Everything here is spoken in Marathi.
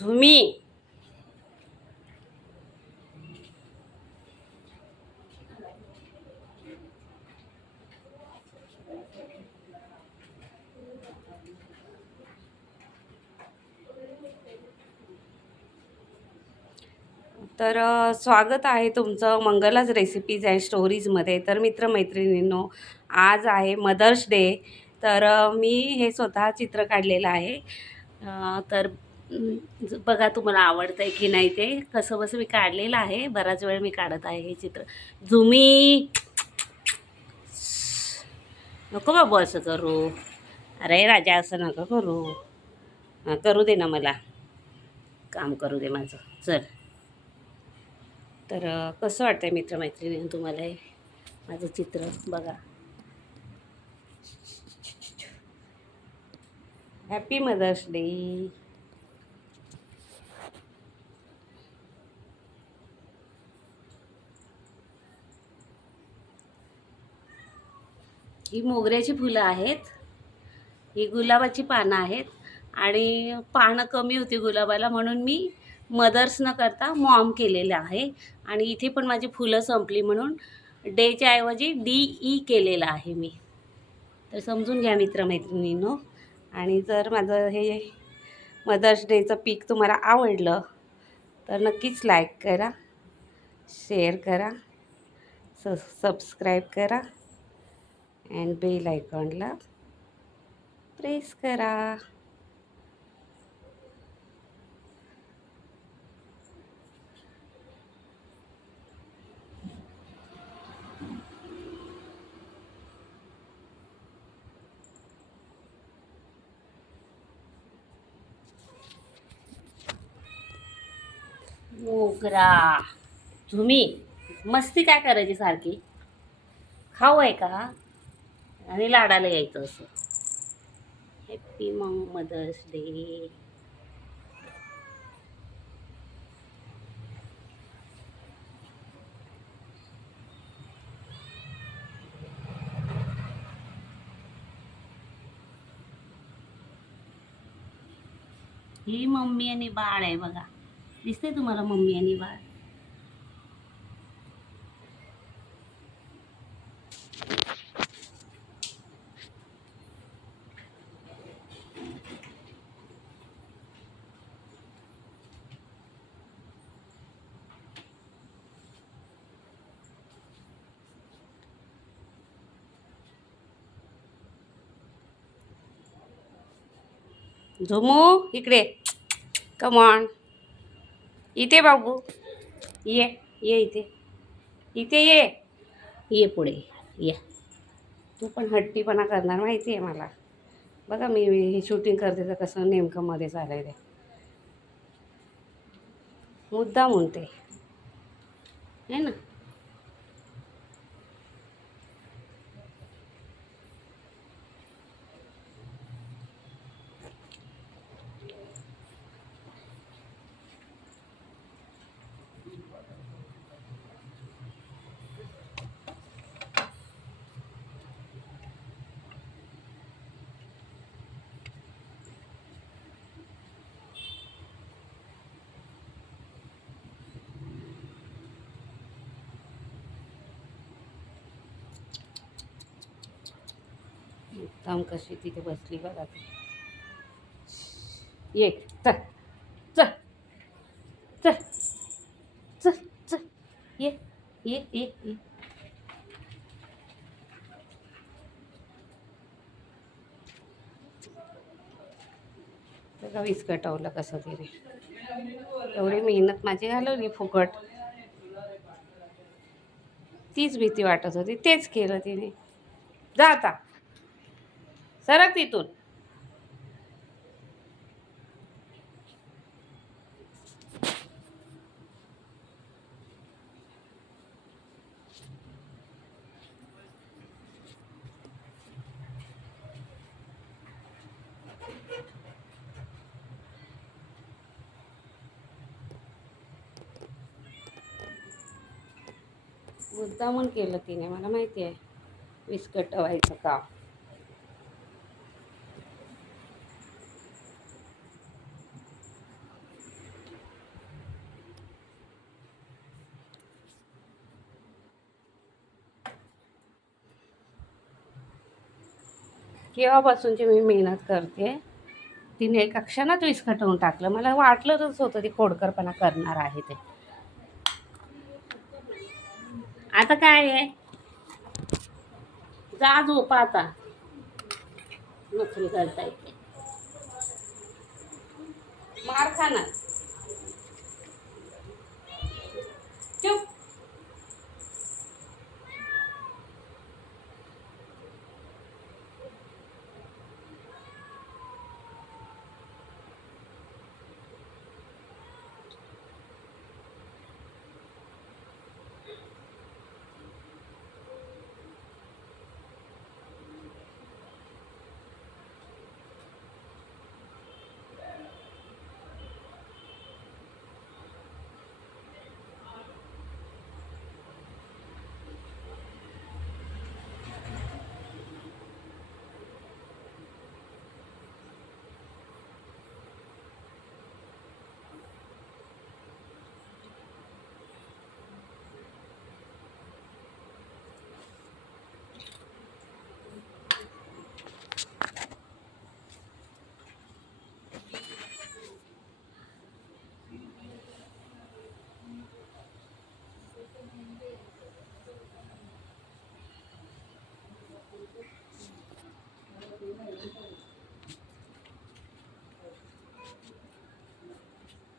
झुमी. तर स्वागत आहे तुमचं मंगलाज रेसिपीज अँड स्टोरीजमध्ये. तर मित्रमैत्रिणींनो, आज आहे मदर्स डे. तर मी हे स्वतः चित्र काढलेलं आहे. तर बघा तुम्हाला आवडतं आहे की नाही ते. कसं बसं मी काढलेलं आहे. बराच वेळ मी काढत आहे हे चित्र. झुमी, नको बाबू असं करू. अरे राजा, असं नका करू. करू दे ना, मला काम करू दे माझं. चल. तर कसं वाटतंय मित्रमैत्रिणी तुम्हाला हे माझं चित्र बघा. Happy mother's day. ही मोगऱ्याची फुलं आहेत. ही गुलाबाची पानं आहेत. आणि पानं कमी होती गुलाबाला, म्हणून मी मदर्स न करता मॉम केलेलं आहे. आणि इथे पण माझी फुलं संपली म्हणून डेच्या ऐवजी DE केलेलं आहे मी. तर समजून घ्या मित्रमैत्रिणींनो. आणि जर माझं हे मदर्स डेचं पीक तुम्हाला आवडलं तर नक्कीच लाईक करा, शेअर करा, सबस्क्राईब करा अँड बेल आयकॉनला प्रेस करा. मोगरा. झुमी, मस्ती काय करायची सारखी? खाऊ आहे का? आणि लाडाला यायचं असं. Happy mother's day. ही मम्मी आणि बाळ आहे बघा. दिसते तुम्हाला मम्मी आणि बाळ? झुमू, इकडे. Come on. इथे बाबू, ये ये इथे. इथे ये. ये पुढे ये. तू पण हट्टीपणा करणार माहिती आहे मला. बघा मी हे शूटिंग करते तर कसं नेमकं मध्ये चाललंय ते. मुद्दा म्हणते है ना. काम कशी तिथे बसली बघा ती. ये चल चल चल चल चल. ये ये ये ये. त्याला विस्कटवलं कसं तरी. एवढी मेहनत माझी घालवली फुकट. तीच भीती वाटत होती, तेच केलं तिने. जा आता, सरक तिथून. मुद्दामून केलं तिने, मला माहिती आहे विस्कटवायचं काम. केव्हापासूनची मी मेहनत करते. तिने एका क्षणात विस्कटवून टाकलं. मला वाटलंच होतं ती खोडकरपणा करणार आहे ते. आता काय आहे, जा झोपा आता. नोकरी करता येते, मार खाणार. चुप.